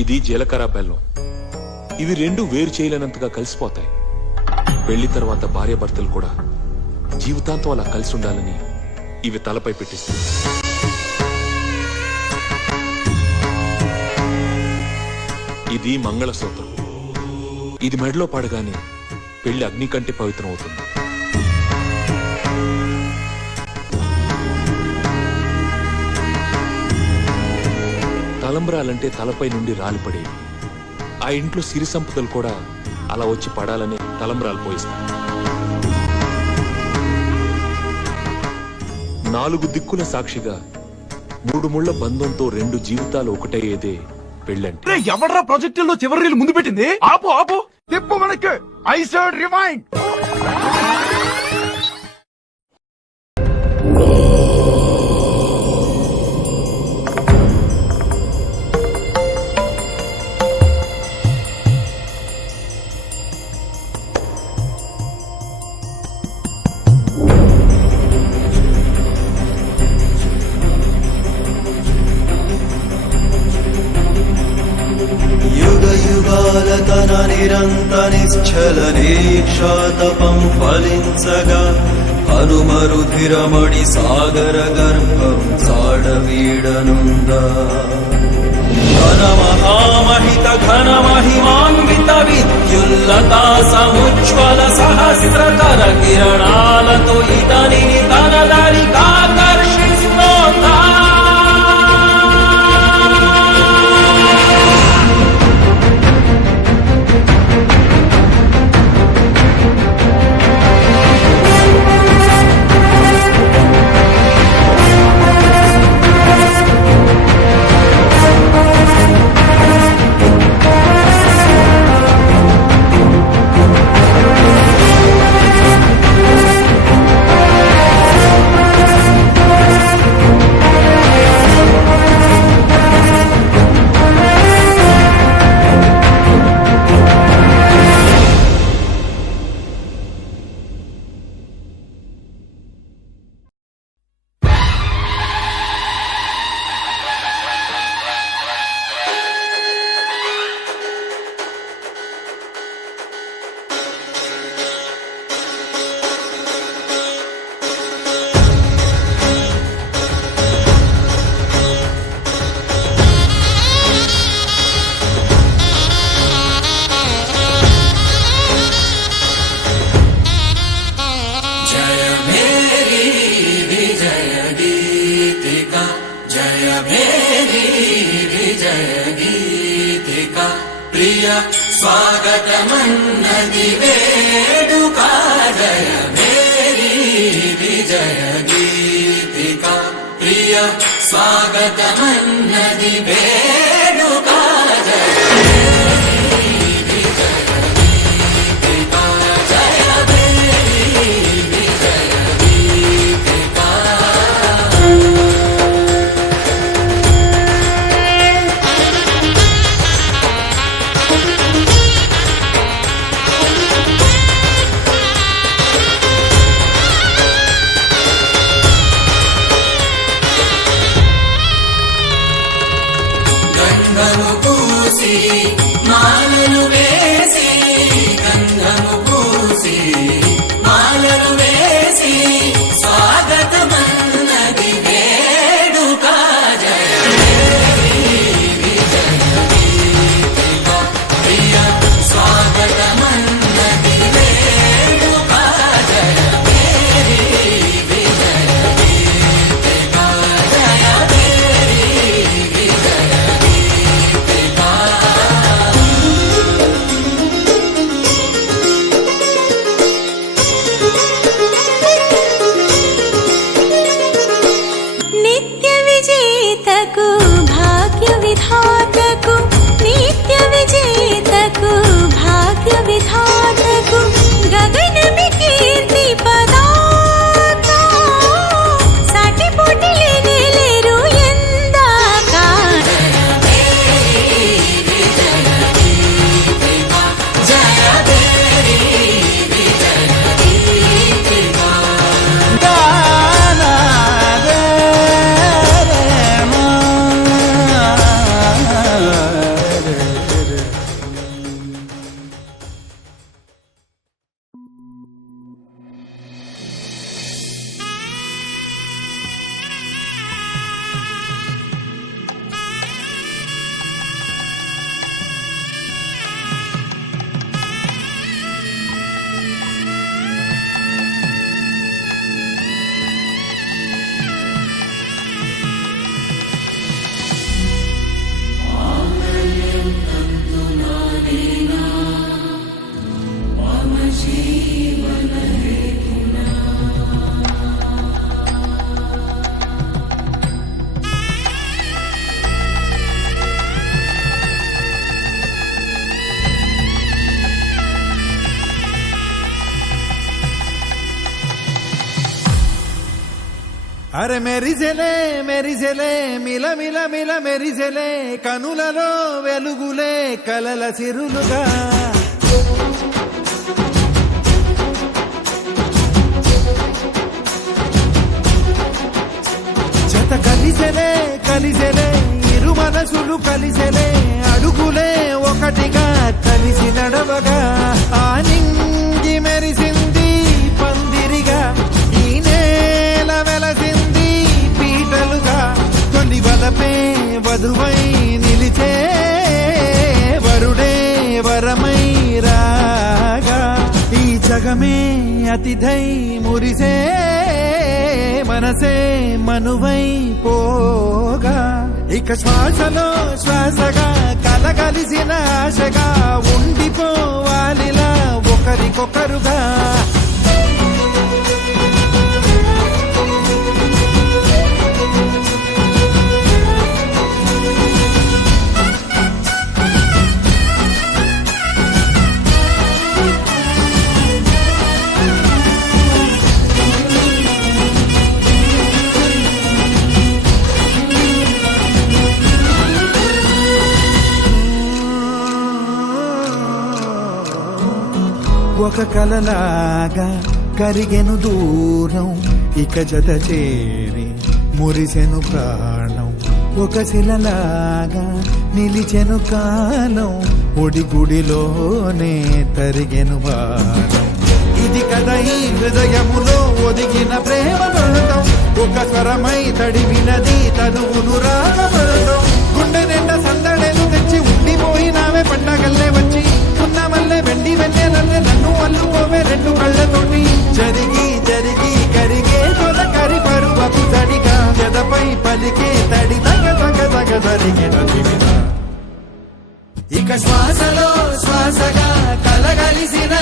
ఇది జీలకర్ర బెల్లం. ఇవి రెండు వేరు చేయలేనంతగా కలిసిపోతాయి. పెళ్లి తర్వాత భార్యాభర్తలు కూడా జీవితాంతం అలా కలిసి ఉండాలని ఇవి తలపై పెట్టిస్తాయి. ఇది మంగళసూత్రం. ఇది మెడలో పడగానే పెళ్లి అగ్ని కంటే పవిత్రం అవుతుంది. తలంబ్రాలంటే తలపై నుండి రాలిపడేవి. ఆ ఇంట్లో సిరి సంపదలు కూడా అలా వచ్చి పడాలని తలంబ్రాలు పోయిస్తారు. 4 దిక్కుల సాక్షిగా 3 ముళ్ల బంధంతో 2 జీవితాలు ఒకటయ్యేదే పెళ్ళంటే. ఎవడ్రా ప్రాజెక్టుల్లో చివరి రీలు ముందు పెట్టింది? ఆపు ఆపు తిప్పు మనకి. ఐ సైడ్ రిమైండ్. తన నిరంత నిశ్చల దీక్షాతపం ఫలించగా హనుమరుధిరమణి సాగర గర్భం చాడవీడనుందా. ఘన మహామహిత ఘన మహిమాన్విత విద్యుల్లతా సముజ్వల సహస్రకర కిరణాలతో ఇతనిని తన దరికాకర్షిస్తోందా. ప్రియ స్వాగతమన్నది వేడుక. జయ మేరీ విజయ గీతిక. ప్రియ స్వాగతమన్నది వేడుక. జయ అరే మెరిసెలే మెరిసెలే మిల మిల మిల మెరిసెలే కనులలో వెలుగులే కలల సిరులుగా జత కలిసెలే కలిసెలే ఇరు మనసులు కలిసెలే అడుగులే ఒకటిగా కలిసి నడవగా ఆ నింగి మెరిసింది పందిరిగా ఈ నేల వెలసింది పీటలుగా తొలి వలపే వధువై నిలిచే వరుడే వరమై రాగా ఈ జగమే అతిథై మురిసే మనసే మనువై పోగా ఇక శ్వాసలో శ్వాసగా కలగలిసిన ఆశగా ఉండిపోవాలిలా ఒకరికొకరుగా ఒక కలలాగా కరిగెను దూరం ఇక జత చేరి మురిసెను ప్రాణం ఒక శిలలాగా నిలిచెను కాలం ఒడిగుడిలోనే తరిగెను వారం ఇది కదా ఈ హృదయములో ఒదిగిన ప్రేమ పడతాం ఒక స్వరమై తడివినది తనువును రాగపడతాం గుండె నిండా సందడేలు తెచ్చి ఉండిపోయినావే పండగల్లే వచ్చి ఉన్న మల్లె వెండి వెన్నెలల్లే నన్ను అల్లుకోవే రెండు కళ్ళతోటి జరిగి జరిగి కరిగే తొలకరి పరువపు తడిగా జదపై పలికే తడి తగ తగ తగ జరిగిన దివిన ఇక శ్వాసలో శ్వాసగా కలగలిసిన